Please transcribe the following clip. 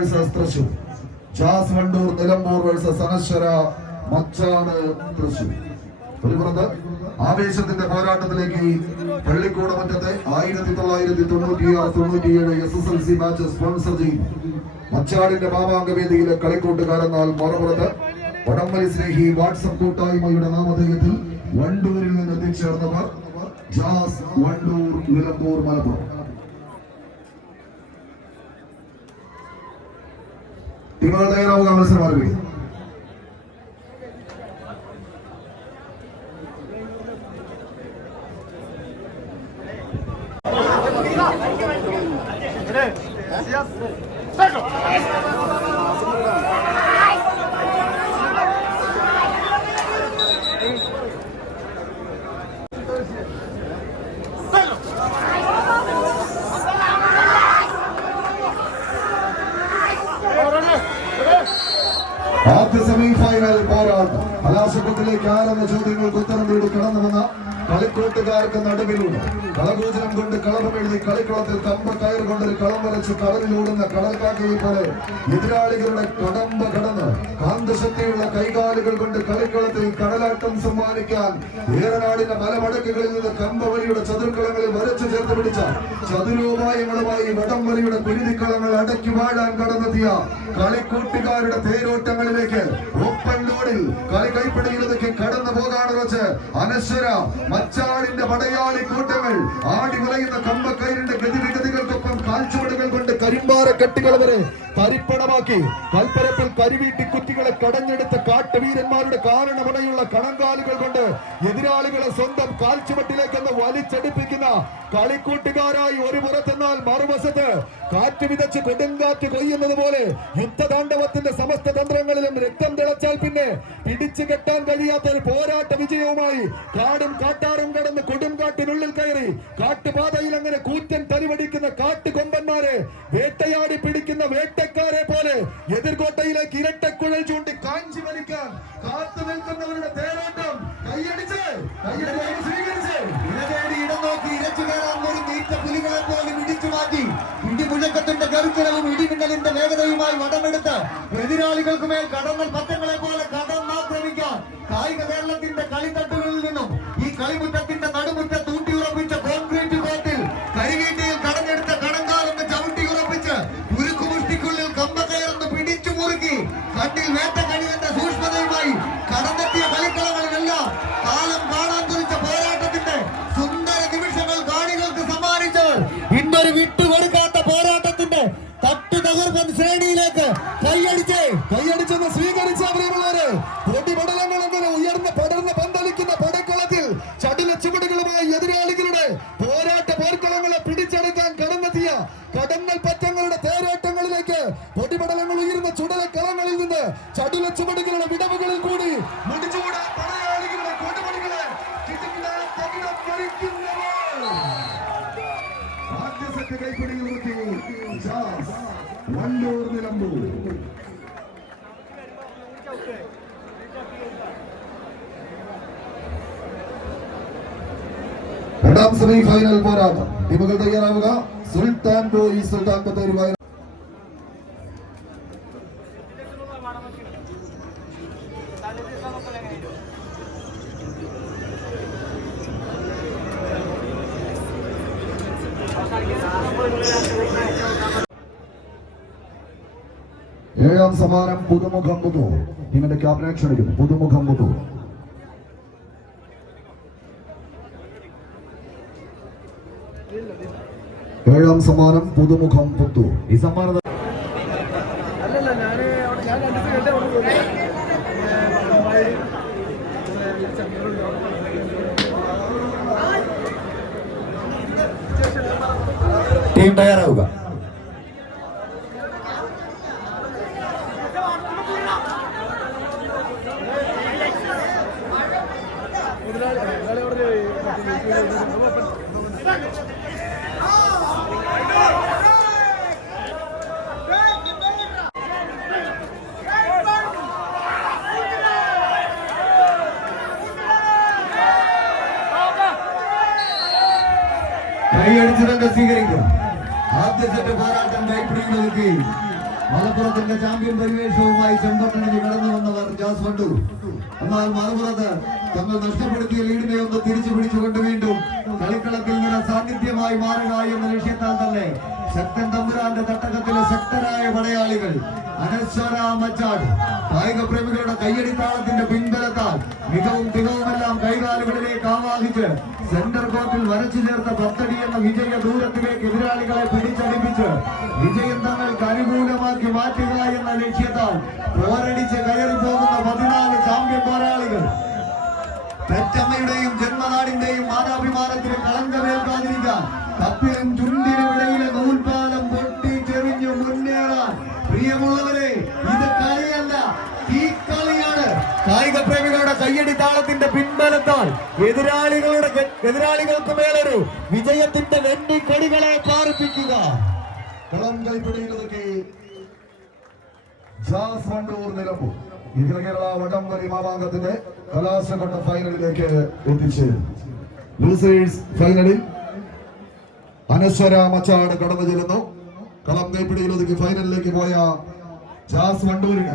Versus Thrissur. ജാസ് Wandoor Nilambur versus Anaswara Machad Thrissur. ഒരു പുറത്ത് ആവേശത്തിന്റെ പോരാട്ടത്തിലേക്ക് പള്ളിക്കോട് മുറ്റത്തെ 1996-97 SSLC മാച്ച് സ്പോൺസർ ചെയ്യും മച്ചാടിന്റെ മാമാങ്ക വേദിയിലെ കളിക്കൂട്ടുകാരെന്നാൽ മറുപുറത്ത് വടംവലി സ്നേഹി വാട്സപ്പ് കൂട്ടായ്മയുടെ നാമധേയത്തിൽ വണ്ടൂരിൽ നിന്ന് എത്തിച്ചേർന്നവർ ജാസ് വണ്ടൂർ നിലമ്പൂർ മലപ്പുറം. ടീമുകൾ തയ്യാറാവുക, മത്സരം ആരംഭിക്കും. ആദ്യ സെമി ഫൈനൽ പോരാട്ടം. കലാശപ്പത്തിലേക്ക് ആരെന്ന ചോദ്യങ്ങൾക്ക് ഉത്തരം തേടി കടന്നു വന്ന കളിക്കൂട്ടുകാർക്ക് നടുവിലൂടെ കളകൂചനം കൊണ്ട് കളഭമെഴുതി കളിക്കുളത്തിൽ കമ്പ കയർ കൊണ്ടൊരു കളം വരച്ച് കടലിലൂടുന്ന കടൽക്കാക്കയെ പോലെ എതിരാളികളുടെ കടമ്പ കടന്ന് കാന്തശക്തിയുള്ള കൈകാലുകൾ കൊണ്ട് കളിക്കളത്തിൽ കടലാട്ടം സമ്മാനിക്കാൻ ഏറനാടിന്റെ മലമടക്കുകളിൽ നിന്ന് കമ്പവലിയുടെ ചതുർക്കളങ്ങളിൽ വരച്ചു ചേർത്ത് പിടിച്ച ചതുരോപായങ്ങളുമായി വടംവലിയുടെ കുരുതിക്കളങ്ങൾ അടക്കി വാഴാൻ കടന്നെത്തിയ കളിക്കൂട്ടുകാരുടെ തേരോട്ടങ്ങളിലേക്ക് ഓപ്പൺ ലോഡിൽ കളി കൈപ്പിടിയിലേക്ക് കടന്നു പോകാനുറച്ച് അനശ്വര മച്ചാടിന്റെ പടയാളി കൂട്ടങ്ങൾ ആടി വിളയുന്ന കമ്പക്കയറിന്റെ ഗതിവിഗതികൾക്കൊപ്പം കാൽച്ചുവടുകൾ കൊണ്ട് കരിമ്പാറ കെട്ടുകൾ വരെ തരിപ്പണമാക്കി കൽപ്പരപ്പിൽ കരിവീട്ടി കുറ്റികളെ കടഞ്ഞെടുത്ത കാട്ടുവീരന്മാരുടെ കാരണമുണയുള്ള കണങ്കാലുകൾ കൊണ്ട് എതിരാളികളെ സ്വന്തം കാൽച്ചുവട്ടിലേക്കെന്ന് വലിച്ചടിപ്പിക്കുന്ന കളിക്കൂട്ടുകാരായി ഒരു പുറത്തെന്നാൽ മറുവശത്ത് കാറ്റ് വിതച്ച് കൊടുങ്കാറ്റ് കൊയ്യുന്നത് പോലെ യുദ്ധതാണ്ഡവത്തിന്റെ സമസ്ത തന്ത്രങ്ങളിലും രക്തം തിളച്ചാൽ പിന്നെ പിടിച്ചു കെട്ടാൻ കഴിയാത്ത ഒരു പോരാട്ട വിജയവുമായി കാടും കാട്ടാറും കടന്ന് കൊടുങ്കാട്ടിനുള്ളിൽ കയറി കാട്ടുപാതയിൽ അങ്ങനെ കൂറ്റൻ തരിവടിക്കുന്ന കാട്ടുകൊമ്പന്മാരെ വേട്ടയാടി പിടിക്കുന്ന വേട്ടക്കാരെ പോലെ എതിർകോട്ടയിലേക്ക് ഇരട്ടക്കുഴൽ ചൂണ്ടി കാഞ്ചി വലിക്കാൻ കാത്തു നിൽക്കുന്നവരുടെ തേരോട്ടം കൈയടിച്ച് സ്വീകരിച്ച് ഇരതേടി ഇടം നോക്കി ഇരച്ചു കയറാൻ പോലും നീറ്റ പുലികളെ പോലും ഇടിച്ചു മാറ്റി ഇടിമുഴക്കത്തിന്റെ ഗർജനവും ഇടിമിന്നലിന്റെ വേഗതയുമായി വടമെടുത്ത് എതിരാളികൾക്ക് മേൽ കടന്നൽ പറ്റങ്ങളെ പോലെ കടന്നാക്രമിക്കാൻ കായിക കേരളത്തിന്റെ കളിത്തട്ടുകളിൽ നിന്നും ഈ കളിമുറ്റത്തിന്റെ നടുമുറ്റത്ത് ഊട്ടിയുറപ്പിച്ച കോൺക്രീറ്റ് കോർട്ടിൽ കരിവീട്ടിയിൽ കടഞ്ഞെടുത്ത കടങ്കാലൊന്ന് ചവിട്ടി ഉറപ്പിച്ച് ഉരുക്കുമുഷ്ടിക്കുള്ളിൽ കമ്പക്കയർന്ന് പിടിച്ചു മുറുക്കി കണ്ണിൽ വേട്ടക്കണിയന്റെ സൂക്ഷ്മതയുമായി കടന്നെത്തിയ കളിക്കളങ്ങളിലെല്ലാം കാലം കാണാൻ തുറിച്ച പോരാട്ടത്തിന്റെ സുന്ദര നിമിഷങ്ങൾ കാണികൾക്ക് സമ്മാനിച്ചവർ ഇന്നൊരു വിട്ടുകൊടുക്കാത്ത പോരാട്ടത്തിന്റെ തട്ടു തകർപ്പൻ ശ്രേണിയിലേക്ക് കൈയടിച്ചെന്ന് സ്വീകരിച്ച പ്രിയമുള്ളവരെ പൊടിപടലങ്ങൾ എങ്ങനെ ഉയർന്ന് പടർന്ന് പന്തലിക്കുന്ന പടക്കളത്തിൽ ചടുല ചുവടുകളുമായി എതിരാളികളുടെ പോരാട്ട പോർക്കളങ്ങളെ പിടിച്ചെടുക്കാൻ കടന്നെത്തിയ കടന്നൽ പറ്റങ്ങളുടെ തേരോട്ടങ്ങളിലേക്ക് പൊടിപടലങ്ങൾ ഉയർന്ന ചുടല കളങ്ങളിൽ നിന്ന് ചടുല ചുവടുകളുടെ വിടവുകളിൽ കൂടി മുടിച്ചുകൂടാ പടയാളികളുടെ കൊടുപടികളെ ആദ്യ സെറ്റ് കൈപ്പിടിയിൽ നോക്കി വണ്ടൂർ നിലമ്പൂർ. രണ്ടാം സെമി ഫൈനൽ പോരാട്ടം. ടീമുകൾ തയ്യാറാവുക. സുൽത്താൻ ബോയ് സുൽത്താൻ ബത്തേരി. ഏഴാം സമ്മാനം പുതുമുഖം പുതൂർ. ടീമിന്റെ ക്യാപ്റ്റനെ ക്ഷണിക്കുന്നു. പുതുമുഖം പുതൂർ. ഏഴാം സമ്മാനം പുതുമുഖം പുത്തൂർ. ഈ സമ്മാനം ടീം തയ്യാറാവുക. കൈയടിച്ചുകൊണ്ട് സ്വീകരിക്കും. ആദ്യ സെറ്റ് പോരാട്ടം കൈപ്പിടിക്കുന്നവർക്ക് മലപ്പുറത്തിന്റെ ചാമ്പ്യൻ പരിവേഷവുമായി ചെമ്പട്ടണിന് കടന്നു വന്നവർ ജാസ് വണ്ടൂർ. എന്നാൽ മറുപുറത്ത് തങ്ങൾ നഷ്ടപ്പെടുത്തിയ ലീഡിനെ ഒന്ന് തിരിച്ചു പിടിച്ചുകൊണ്ട് വീണ്ടും കളിക്കളത്തിൽ നിന്ന് സാന്നിധ്യമായി മാറുക എന്ന ലക്ഷ്യത്താൽ തന്നെ ശക്തൻ തമ്പുരാന്റെ തട്ടകത്തിലെ ശക്തരായ പടയാളികൾ അനശ്വര മച്ചാട് കായിക പ്രേമികളുടെ കയ്യടിത്താളത്തിന്റെ പിൻബലത്താൽ മികവും തികവുമെല്ലാം കൈകാലുകളിലേക്ക് ആവാഹിച്ച് സെന്റർ കോർട്ടിൽ വരച്ചു ചേർത്ത 10 അടി എന്ന വിജയ ദൂരത്തിലേക്ക് എതിരാളികളെ പിടിച്ചടിപ്പിച്ച് വിജയം തങ്ങൾക്ക് അനുകൂലമാക്കി മാറ്റുക എന്ന ലക്ഷ്യത്താൽ പോരടിച്ച് കയറി പോകുന്ന 14 ചാമ്പ്യൻ പോരാളികൾ പെറ്റമ്മയുടെയും ജന്മനാടിന്റെയും മാതാഭിമാനത്തിന് കളങ്കമേൽക്കാതിരിക്കാൻ കപ്പിലും ചുണ്ടിനും ഇടയിലെ നൂൽപാലം പൊട്ടിച്ചെറിഞ്ഞു മുന്നേറാൻ പ്രിയമുള്ളവരെ, ഇത് കളിയല്ല, ഈ കളിയാണ്. കായിക പ്രേമികളുടെ കയ്യടി താളത്തിന്റെ പിൻബലത്താൽ എതിരാളികൾക്ക് മേലൊരു വിജയത്തിന്റെ വെണ്ണിക്കൊടികളെ പാർപ്പിക്കുക. കളം കൈപ്പിടിയിലൊതുക്കി ജാസ് വണ്ടൂർ നിലമ്പൂർ അഖില കേരള വടംവലി മാമാങ്കത്തിന്റെ കലാശകൊണ്ട ഫൈനലിലേക്ക് എത്തിച്ചേരും. ലൂസേഴ്സ് ഫൈനലിൽ അനശ്വര മച്ചാട് കടന്നു ചെല്ലുന്നു. കളം കൈപ്പിടിയിലൊതുക്കി ഫൈനലിലേക്ക് പോയ ജാസ് വണ്ടൂരിന്